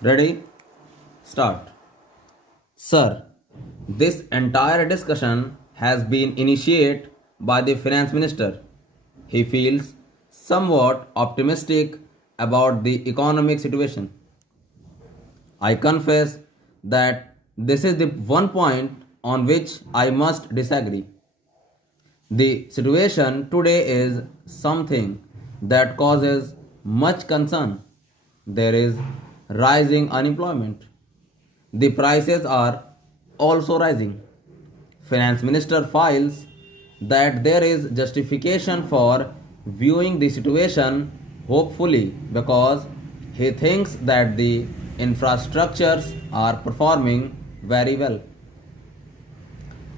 Ready? Start. Sir, this entire discussion has been initiated by the finance minister. He feels somewhat optimistic about the economic situation. I confess that this is the one point on which I must disagree. The situation today is something that causes much concern. There is rising unemployment. The prices are also rising. Finance Minister files that there is justification for viewing the situation hopefully because he thinks that the infrastructures are performing very well.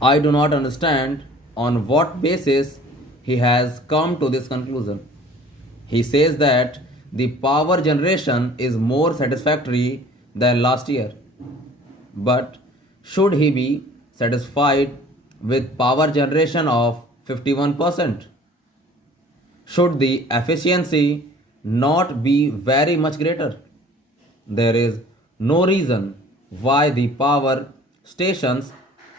I do not understand on what basis he has come to this conclusion. He says that the power generation is more satisfactory than last year. But should he be satisfied with power generation of 51%? Should the efficiency not be very much greater? There is no reason why the power stations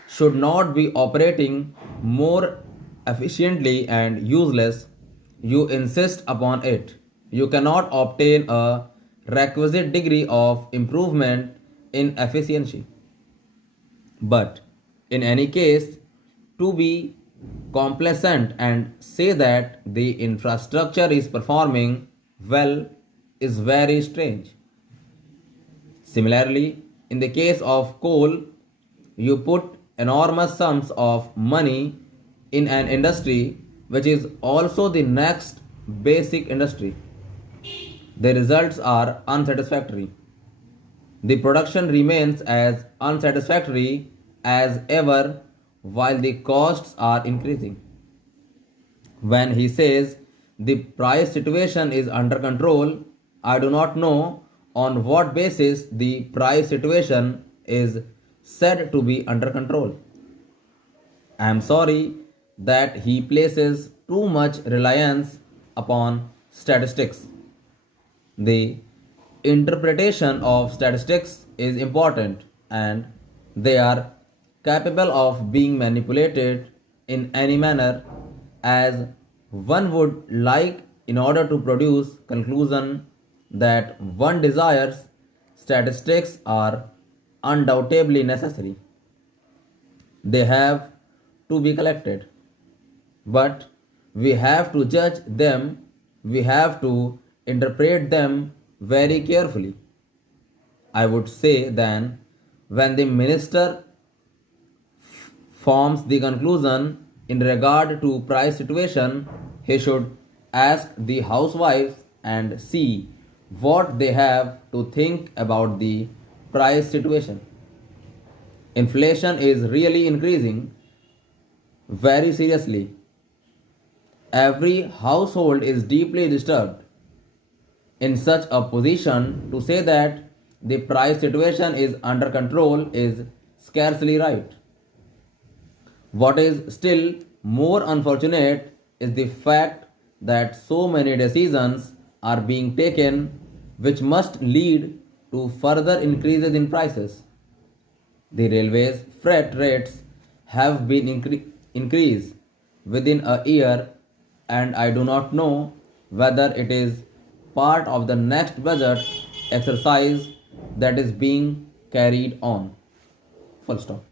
should not be operating more efficiently and useless. You insist upon it. You cannot obtain a requisite degree of improvement in efficiency. But in any case, to be complacent and say that the infrastructure is performing well is very strange. Similarly, in the case of coal, you put enormous sums of money in an industry which is also the next basic industry. The results are unsatisfactory. The production remains as unsatisfactory as ever while the costs are increasing. When he says the price situation is under control, I do not know on what basis the price situation is said to be under control. I am sorry that he places too much reliance upon statistics. The interpretation of statistics is important and they are capable of being manipulated in any manner as one would like in order to produce conclusion that one desires. Statistics are undoubtedly necessary. They have to be collected, but we have to judge them, we have to interpret them very carefully. I would say then, when the minister forms the conclusion in regard to price situation, he should ask the housewives and see what they have to think about the price situation. Inflation is really increasing very seriously. Every household is deeply disturbed. In such a position, to say that the price situation is under control is scarcely right. What is still more unfortunate is the fact that so many decisions are being taken which must lead to further increases in prices. The railways freight rates have been increased within a year, and I do not know whether it is part of the next budget exercise that is being carried on. Full stop.